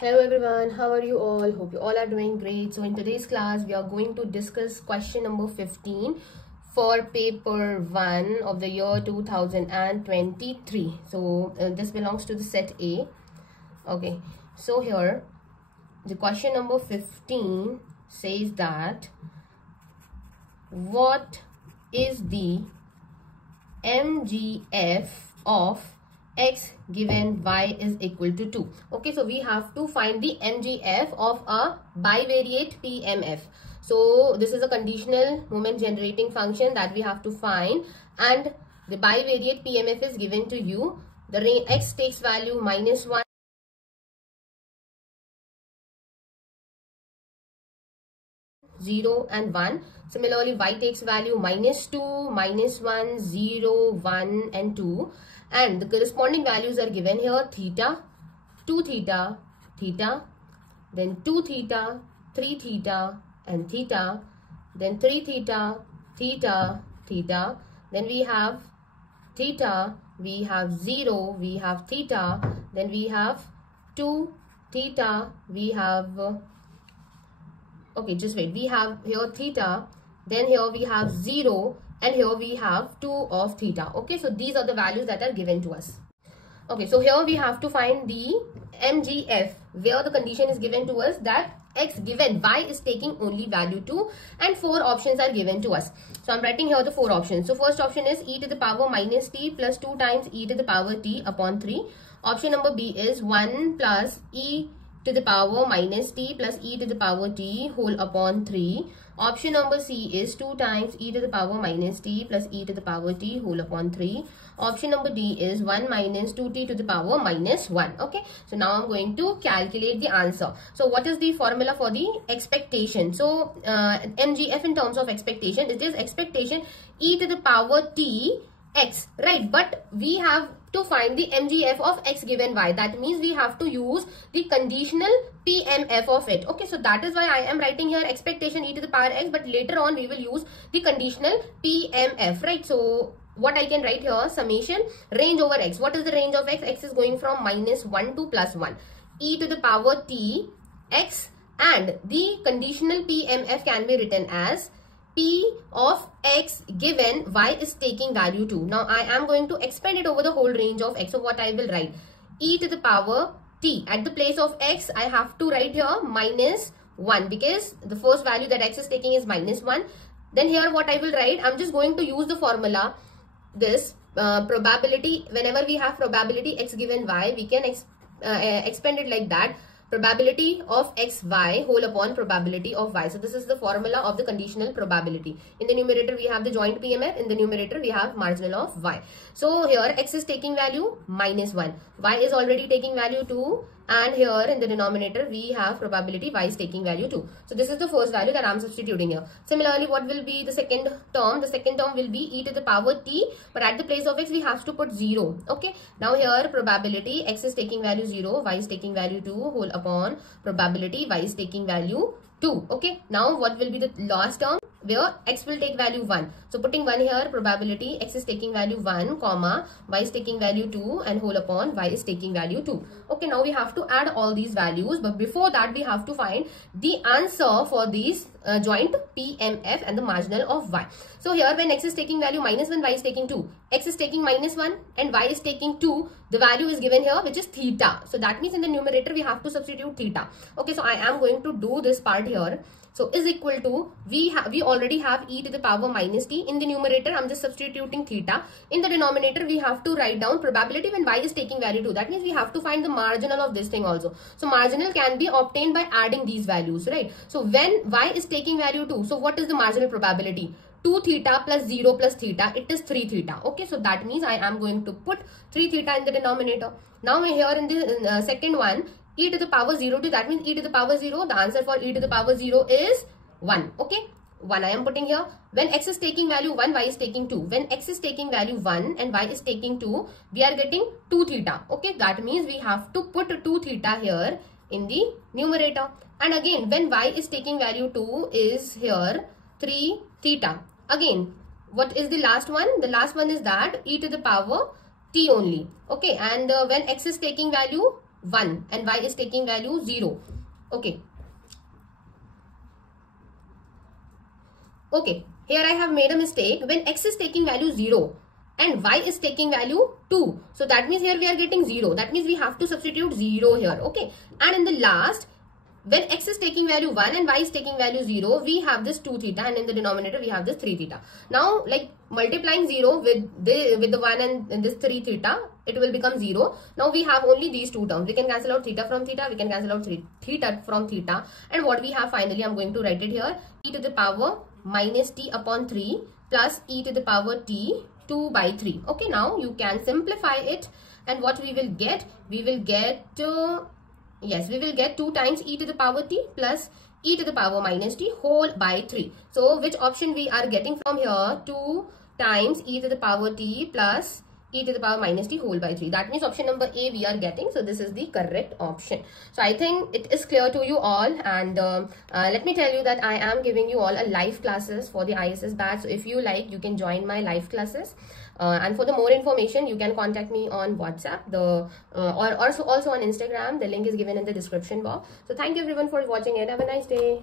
Hello everyone, how are you all? Hope you all are doing great. So in today's class, we are going to discuss question number 15 for paper 1 of the year 2023. So this belongs to the set A. Okay, so here the question number 15 says that what is the MGF of x given y is equal to 2. Okay, so we have to find the MGF of a bivariate PMF. So this is a conditional moment generating function that we have to find, and the bivariate PMF is given to you. The range x takes value -1, 0 and 1. Similarly, y takes value -2, -1, 0, 1 and 2. And the corresponding values are given here: theta, 2 theta, theta, then 2 theta, 3 theta and theta, then 3 theta, theta, theta. Then we have theta, we have 0, we have theta, then we have 2 theta, we have okay, just wait, we have here theta, then here we have 0, and here we have 2 of theta. Okay, so these are the values that are given to us. Okay, so here we have to find the MGF, where the condition is given to us that x given y is taking only value 2, and 4 options are given to us. So I'm writing here the 4 options. So first option is e to the power minus t plus 2 times e to the power t upon 3. Option number B is 1 plus e to the power minus t plus e to the power t whole upon 3. Option number C is 2 times e to the power minus t plus e to the power t whole upon 3. Option number D is 1 minus 2t to the power minus 1. Okay, so now I'm going to calculate the answer. So what is the formula for the expectation? So MGF in terms of expectation, it is expectation e to the power t x, right? But we have to find the MGF of x given y. That means we have to use the conditional PMF of it. Okay, so that is why I am writing here expectation e to the power x, but later on we will use the conditional PMF, right? So what I can write here, summation range over x. What is the range of x? X is going from -1 to +1. E to the power t x, and the conditional PMF can be written as P of x given y is taking value 2. Now I am going to expand it over the whole range of x. So what I will write, e to the power t, at the place of x I have to write here -1, because the first value that x is taking is -1. Then here what I will write, I'm just going to use the formula, this probability. Whenever we have probability x given y, we can expand it like that: probability of x y whole upon probability of y. So this is the formula of the conditional probability. In the numerator we have the joint PMF, in the numerator we have marginal of y. So here x is taking value -1, y is already taking value 2, and here in the denominator we have probability y is taking value 2. So this is the first value that I am substituting here. Similarly, what will be the second term? The second term will be e to the power t, but at the place of x we have to put 0. Okay, now here probability x is taking value 0, y is taking value 2 whole upon probability y is taking value 2. Okay, now what will be the last term, where x will take value 1. So putting 1 here, probability x is taking value 1, comma, y is taking value 2, and whole upon y is taking value 2. Okay, now we have to add all these values, but before that we have to find the answer for these joint PMF and the marginal of y. So here when x is taking value -1, y is taking 2. X is taking -1 and y is taking 2. The value is given here, which is theta. So that means in the numerator we have to substitute theta. Okay, so I am going to do this part here. So is equal to, we already have e to the power minus t. In the numerator I'm just substituting theta. In the denominator we have to write down probability when y is taking value 2. That means we have to find the marginal of this thing also. So marginal can be obtained by adding these values, right? So when y is taking value 2, so what is the marginal probability? 2 theta plus 0 plus theta, it is 3 theta. Okay, so that means I am going to put 3 theta in the denominator. Now here in the second one, e to the power 0 to, that means e to the power 0, the answer for e to the power 0 is 1. Okay, 1 I am putting here. When x is taking value 1, y is taking 2. When x is taking value 1 and y is taking 2, we are getting 2 theta. Okay, that means we have to put 2 theta here in the numerator. And again, when y is taking value 2 is here 3 theta. Again, what is the last one? The last one is that e to the power t only. Okay, and when x is taking value 1 and y is taking value 0. Okay. Okay, here I have made a mistake. When x is taking value 0 and y is taking value 2. So that means here we are getting 0. That means we have to substitute 0 here. Okay. And in the last, when x is taking value 1 and y is taking value 0, we have this 2 theta, and in the denominator we have this 3 theta. Now, like multiplying 0 with the 1 and this 3 theta, it will become 0. Now we have only these two terms. We can cancel out theta from theta. We can cancel out theta from theta. And what we have finally, I'm going to write it here. E to the power minus t upon 3 plus e to the power t 2 by 3. Okay, now you can simplify it. And what we will get? We will get... yes, we will get 2 times e to the power t plus e to the power minus t whole by 3. So, which option we are getting from here? 2 times e to the power t plus e to the power minus t whole by 3. That means option number A we are getting. So, this is the correct option. So, I think it is clear to you all. And let me tell you that I am giving you all a live classes for the ISS batch. So, if you like, you can join my live classes. And for the more information, you can contact me on WhatsApp, or also on Instagram. The link is given in the description box. So thank you everyone for watching it. Have a nice day.